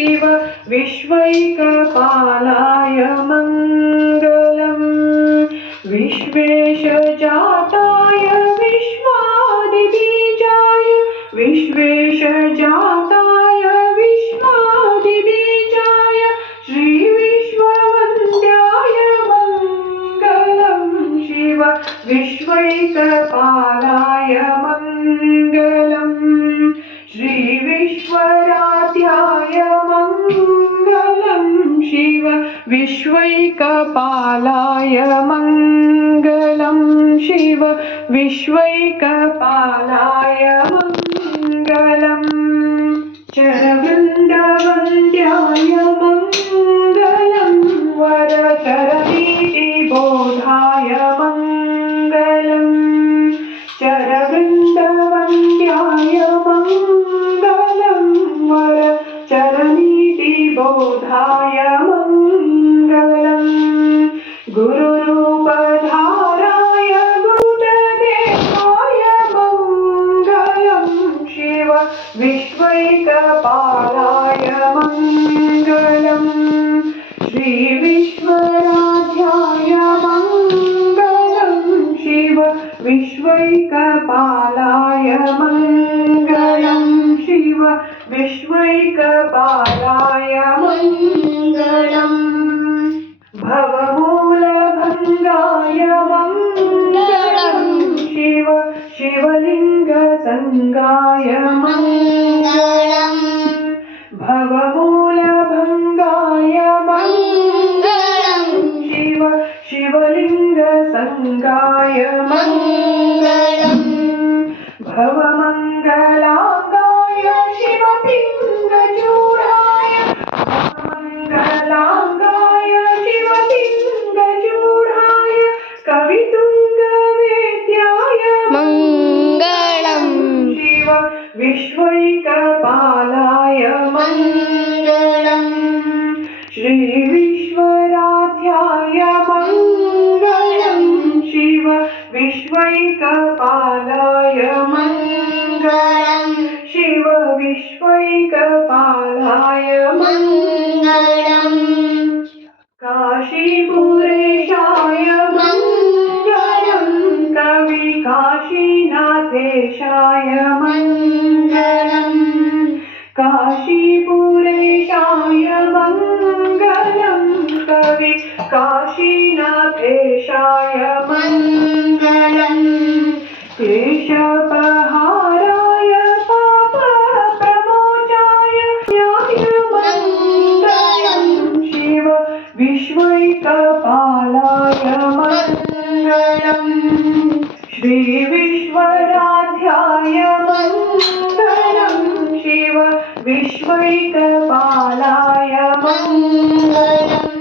शिव विश्वैकपालाय मङ्गलम् विश्वेशजाताय विश्वादिबीजाय विश्वेशजाताय विश्वादिबीजाय श्रीविश्ववन्द्याय मङ्गलम् शिव विश्वैकपालाय मङ्गलम् श्रीविश्वराध्याय मङ्गलम् शिव विश्वैकपालाय मङ्गलम् शिव विश्वैकपालाय मङ्गलम् चरवृन्दवन्द्याय मङ्गलम् वरचरवीतिबोधाय मङ्गलम् चरवृन्दवन्द्याय मङ्गलम् वरचरनीतिबोधाय मङ्गलम् गुरुरूपधाराय गुरुदेवाय मङ्गलम् शिव विश्वैकपालाय मङ्गलम् श्रीविश्वराध्याय मङ्गलम् शिव विश्वैकपालाय मङ्गलम् शिव विश्वैकपालाय मङ्गलम् भवमूलभङ्गाय मङ्गलम् शिव शिवलिङ्गसङ्गाय मङ्गलम् भवमूलभङ्गाय मङ्गलम् शिव शिवलिङ्गसङ्गाय मङ्गलम् भवमङ्गलाङ्गाय शिवपिङ्गचूडाय भवमङ्गलाङ्गाय शिवपिङ्गचूडाय कवितुङ्गवेद्याय मङ्गलम् शिव विश्वैकपालाय मङ्गलम् श्रीविश्वराध्याय मङ्गलम् शिव विश्वैकपालाय मङ्गलम् शिव विश्वैकपालाय मङ्गलम् काशीपुरेशाय मङ्गलम् कवि काशीनाथेशाय मङ्गलम् काशीपुरेशाय मङ्गलम् कवि काशीनाथेशाय मङ्गलम् क्लेशपहाराय पापप्रमोचाय मङ्गलम् शिव विश्वैकपालाय मङ्गलम् श्रीविश्वराध्याय मङ्गलम् शिव विश्वैकपालाय मङ्गलम्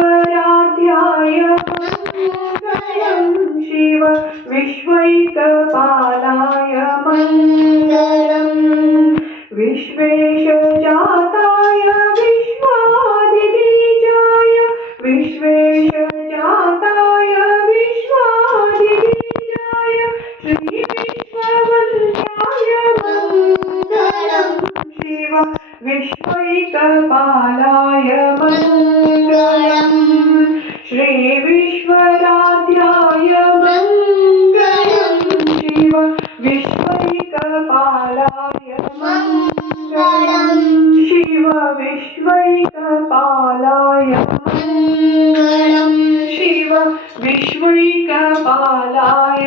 श्रीविश्वराध्याय मङ्गलम् शिव विश्वैकपालाय मङ्गलम् विश्वेशजाताय विश्वादिबीजाय विश्वेशजाताय विश्वादिबीजाय श्रीविश्ववन्द्याय मङ्गलम् शिव विश्वैकपालाय मङ्गलम् श्रीविश्वराध्याय मङ्गलम् शिव विश्वैकपालाय मङ्गलम् शिव विश्वैकपालाय मङ्गलम् शिव विश्वैकपालाय